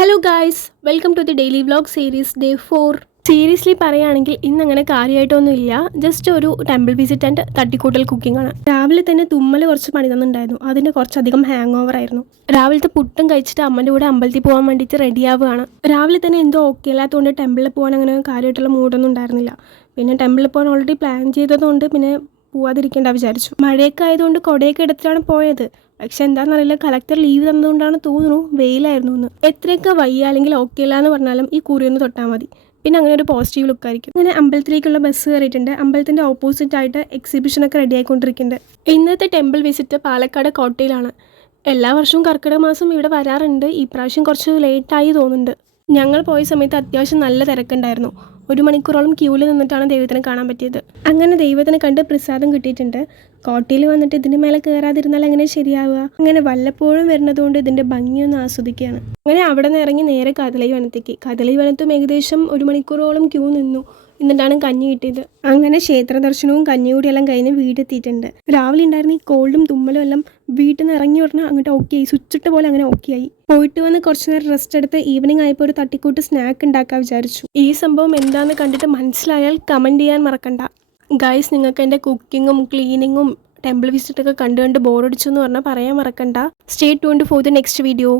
Hello guys, welcome to the daily vlog series day 4. Seriously പറയുകയാണെങ്കിൽ ഇന്നങ്ങനെ കാര്യമായിട്ടൊന്നുമില്ല. Just ഒരു ടെമ്പിൾ വിസിറ്റ് ആൻഡ് തട്ടിക്കൂട്ടൽ കുക്കിംഗ് ആണ്. രാവിലെ തന്നെ തുമ്മൽ കുറച്ച് പണി തന്നിട്ടുണ്ടായിരുന്നു. അതിന് കുറച്ചധികം ഹാങ് ഓവർ ആയിരുന്നു. രാവിലത്തെ പുട്ടും കഴിച്ചിട്ട് അമ്മൻ്റെ കൂടെ അമ്പലത്തിൽ പോകാൻ വേണ്ടിയിട്ട് റെഡി ആവുകയാണ്. രാവിലെ തന്നെ എന്തോ ഓക്കെ അല്ലാത്തതുകൊണ്ട് ടെമ്പിളിൽ പോകാൻ അങ്ങനെ കാര്യമായിട്ടുള്ള മൂഡൊന്നും ഉണ്ടായിരുന്നില്ല. പിന്നെ ടെമ്പിളിൽ പോകാൻ ഓൾറെഡി പ്ലാൻ ചെയ്തതുകൊണ്ട് പിന്നെ പോവാതിരിക്കേണ്ട വിചാരിച്ചു. മഴയൊക്കെ ആയതുകൊണ്ട് കുടയൊക്കെ എടുത്തിട്ടാണ് പോയത്. പക്ഷെ എന്താണെന്നറിയില്ല, കളക്ടർ ലീവ് തന്നതുകൊണ്ടാണ് തോന്നുന്നു വെയിലായിരുന്നു എന്ന്. എത്രയൊക്കെ വയ്യ അല്ലെങ്കിൽ ഓക്കെ അല്ല എന്ന് പറഞ്ഞാലും ഈ കുറിയൊന്ന് തൊട്ടാൽ മതി, പിന്നെ അങ്ങനെ ഒരു പോസിറ്റീവ് ലുക്കായിരിക്കും. അങ്ങനെ അമ്പലത്തിലേക്കുള്ള ബസ് കയറിയിട്ടുണ്ട്. അമ്പലത്തിൻ്റെ ഓപ്പോസിറ്റ് ആയിട്ട് എക്സിബിഷനൊക്കെ റെഡി ആയിക്കൊണ്ടിരിക്കുന്നുണ്ട്. ഇന്നത്തെ ടെമ്പിൾ വിസിറ്റ് പാലക്കാട് കോട്ടയിലാണ്. എല്ലാ വർഷവും കർക്കിടക മാസം ഇവിടെ വരാറുണ്ട്. ഈ പ്രാവശ്യം കുറച്ച് ലേറ്റായി തോന്നുന്നുണ്ട്. ഞങ്ങൾ പോയ സമയത്ത് അത്യാവശ്യം നല്ല തിരക്കുണ്ടായിരുന്നു. 1 മണിക്കൂറോളം ക്യൂവിൽ നിന്നിട്ടാണ് ദൈവത്തിനെ കാണാൻ പറ്റിയത്. അങ്ങനെ ദൈവത്തിനെ കണ്ട് പ്രസാദം കിട്ടിയിട്ടുണ്ട്. കോട്ടയിൽ വന്നിട്ട് ഇതിൻ്റെ മേലെ കയറാതിരുന്നാൽ എങ്ങനെ ശരിയാവുക? അങ്ങനെ വല്ലപ്പോഴും വരുന്നതുകൊണ്ട് ഇതിൻ്റെ ഭംഗിയൊന്ന് ആസ്വദിക്കുകയാണ്. അങ്ങനെ അവിടെ നിന്ന് ഇറങ്ങി നേരെ കദളി വനത്തേക്ക്. കദളി വനത്തും ഏകദേശം 1 മണിക്കൂറോളം ക്യൂ നിന്നു. എന്നിട്ടാണ് കഞ്ഞി കിട്ടിയത്. അങ്ങനെ ക്ഷേത്ര ദർശനവും കഞ്ഞികൂടിയെല്ലാം കഴിഞ്ഞ് വീടെത്തിയിട്ടുണ്ട്. രാവിലെ ഉണ്ടായിരുന്ന ഈ കോൾഡും തുമ്മലും എല്ലാം വീട്ടിൽ നിന്ന് ഇറങ്ങി ഉടനെ അങ്ങോട്ട് ഓക്കെ ആയി. സ്വിച്ചിട്ട പോലെ അങ്ങനെ ഓക്കെ ആയി. പോയിട്ട് വന്ന് കുറച്ച് നേരം റെസ്റ്റ് എടുത്ത് ഈവനിങ് ആയപ്പോൾ ഒരു തട്ടിക്കൂട്ട് സ്നാക്ക് ഉണ്ടാക്കാൻ വിചാരിച്ചു. ഈ സംഭവം എന്താണെന്ന് കണ്ടിട്ട് മനസ്സിലായാൽ കമൻറ്റ് ചെയ്യാൻ മറക്കണ്ട. ഗൈസ്, നിങ്ങൾക്ക് എൻ്റെ കുക്കിങ്ങും ക്ലീനിങ്ങും ടെമ്പിൾ വിസിറ്റൊക്കെ കണ്ട് ബോറടിച്ചു എന്ന് പറഞ്ഞാൽ പറയാൻ മറക്കണ്ട. Stay tuned for the next video.